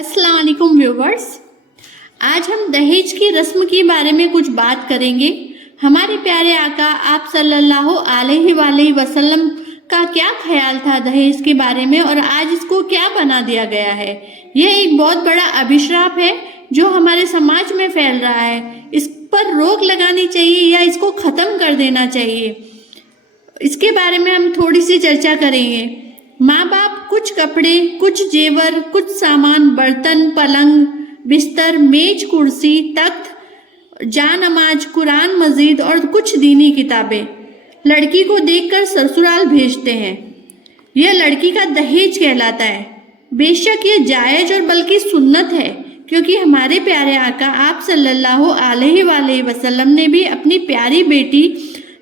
अस्सलाम वालेकुम व्यूवर्स। आज हम दहेज की रस्म के बारे में कुछ बात करेंगे। हमारे प्यारे आका आप सल्लल्लाहु अलैहि वसल्लम का क्या ख्याल था दहेज के बारे में और आज इसको क्या बना दिया गया है। यह एक बहुत बड़ा अभिशाप है जो हमारे समाज में फैल रहा है। इस पर रोक लगानी चाहिए या इसको ख़त्म कर देना चाहिए, इसके बारे में हम थोड़ी सी चर्चा करेंगे। माँ बाप कुछ कपड़े, कुछ जेवर, कुछ सामान, बर्तन, पलंग, बिस्तर, मेज, कुर्सी, तख्त, जानमाज, कुरान मजीद और कुछ दीनी किताबें लड़की को देकर ससुराल भेजते हैं। यह लड़की का दहेज कहलाता है। बेशक ये जायज और बल्कि सुन्नत है, क्योंकि हमारे प्यारे आका आप सल्लल्लाहु अलैहि वसल्लम ने भी अपनी प्यारी बेटी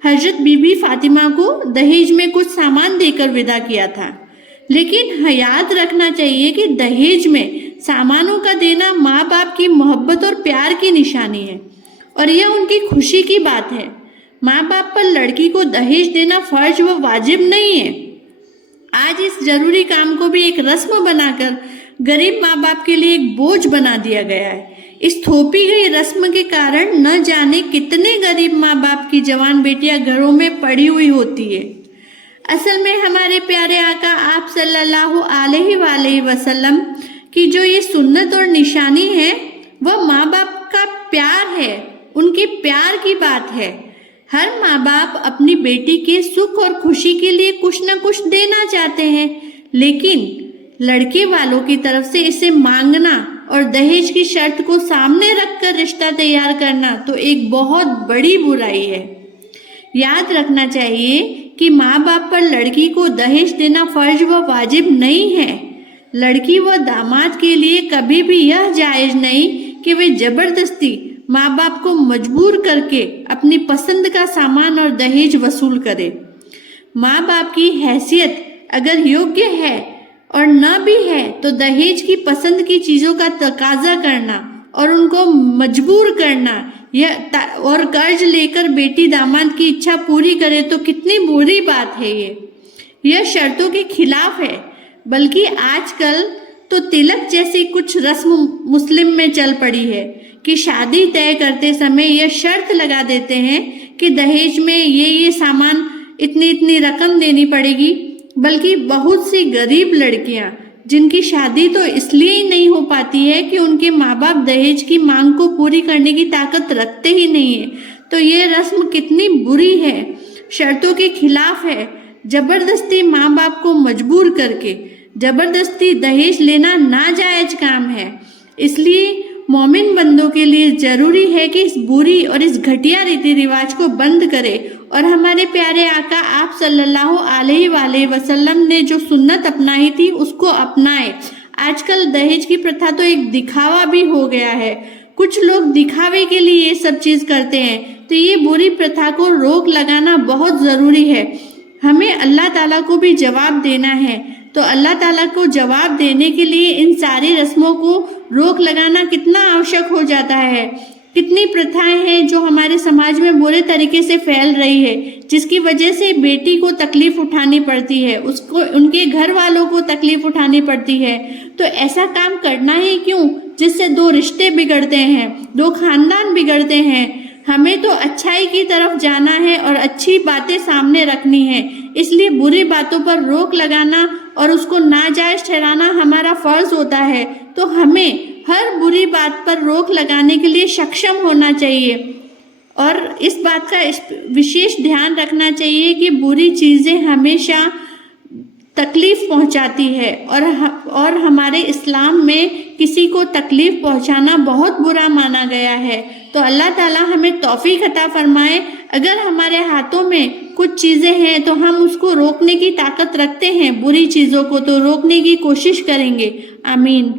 हजरत बीबी फातिमा को दहेज में कुछ सामान देकर विदा किया था। लेकिन याद रखना चाहिए कि दहेज में सामानों का देना माँ बाप की मोहब्बत और प्यार की निशानी है और यह उनकी खुशी की बात है। माँ बाप पर लड़की को दहेज देना फर्ज व वाजिब नहीं है। आज इस जरूरी काम को भी एक रस्म बनाकर गरीब माँ बाप के लिए एक बोझ बना दिया गया है। इस थोपी गई रस्म के कारण न जाने कितने गरीब माँ बाप की जवान बेटियां घरों में पड़ी हुई होती है। असल में हमारे प्यारे आका आप सल्लल्लाहु अलैहि वसल्लम की जो ये सुन्नत और निशानी है वह माँ बाप का प्यार है, उनके प्यार की बात है। हर माँ बाप अपनी बेटी के सुख और खुशी के लिए कुछ न कुछ देना चाहते हैं, लेकिन लड़के वालों की तरफ से इसे मांगना और दहेज की शर्त को सामने रखकर रिश्ता तैयार करना तो एक बहुत बड़ी बुराई है। याद रखना चाहिए कि माँ बाप पर लड़की को दहेज देना फर्ज व वाजिब नहीं है। लड़की व दामाद के लिए कभी भी यह जायज नहीं कि वे जबरदस्ती माँ बाप को मजबूर करके अपनी पसंद का सामान और दहेज वसूल करे। माँ बाप की हैसियत अगर योग्य है और न भी है तो दहेज की पसंद की चीजों का तकाजा करना और उनको मजबूर करना और कर्ज लेकर बेटी दामाद की इच्छा पूरी करे तो कितनी बुरी बात है। यह शर्तों के खिलाफ है। बल्कि आजकल तो तिलक जैसी कुछ रस्म मुस्लिम में चल पड़ी है कि शादी तय करते समय यह शर्त लगा देते हैं कि दहेज में ये सामान इतनी रकम देनी पड़ेगी। बल्कि बहुत सी गरीब लड़कियां जिनकी शादी तो इसलिए ही नहीं हो पाती है कि उनके माँ बाप दहेज की मांग को पूरी करने की ताकत रखते ही नहीं है। तो ये रस्म कितनी बुरी है, शर्तों के खिलाफ है। जबरदस्ती माँ बाप को मजबूर करके जबरदस्ती दहेज लेना नाजायज काम है। इसलिए मोमिन बंदों के लिए जरूरी है कि इस बुरी और इस घटिया रीति रिवाज को बंद करे और हमारे प्यारे आका आप सल्लल्लाहु अलैहि वसल्लम ने जो सुन्नत अपनाई थी उसको अपनाए। आजकल दहेज की प्रथा तो एक दिखावा भी हो गया है। कुछ लोग दिखावे के लिए ये सब चीज करते हैं, तो ये बुरी प्रथा को रोक लगाना बहुत जरूरी है। हमें अल्लाह ताला को भी जवाब देना है, तो अल्लाह ताला को जवाब देने के लिए इन सारी रस्मों को रोक लगाना कितना आवश्यक हो जाता है। कितनी प्रथाएं हैं जो हमारे समाज में बुरे तरीके से फैल रही है, जिसकी वजह से बेटी को तकलीफ उठानी पड़ती है, उसको उनके घर वालों को तकलीफ उठानी पड़ती है। तो ऐसा काम करना ही क्यों जिससे दो रिश्ते बिगड़ते हैं, दो खानदान बिगड़ते हैं। हमें तो अच्छाई की तरफ जाना है और अच्छी बातें सामने रखनी है। इसलिए बुरी बातों पर रोक लगाना और उसको नाजायज ठहराना हमारा फर्ज होता है। तो हमें हर बुरी बात पर रोक लगाने के लिए सक्षम होना चाहिए और इस बात का विशेष ध्यान रखना चाहिए कि बुरी चीज़ें हमेशा तकलीफ पहुंचाती है और हमारे इस्लाम में किसी को तकलीफ पहुंचाना बहुत बुरा माना गया है। तो अल्लाह ताला हमें तौफीक अता फरमाए। अगर हमारे हाथों में कुछ चीज़ें हैं तो हम उसको रोकने की ताकत रखते हैं, बुरी चीज़ों को तो रोकने की कोशिश करेंगे। आमीन।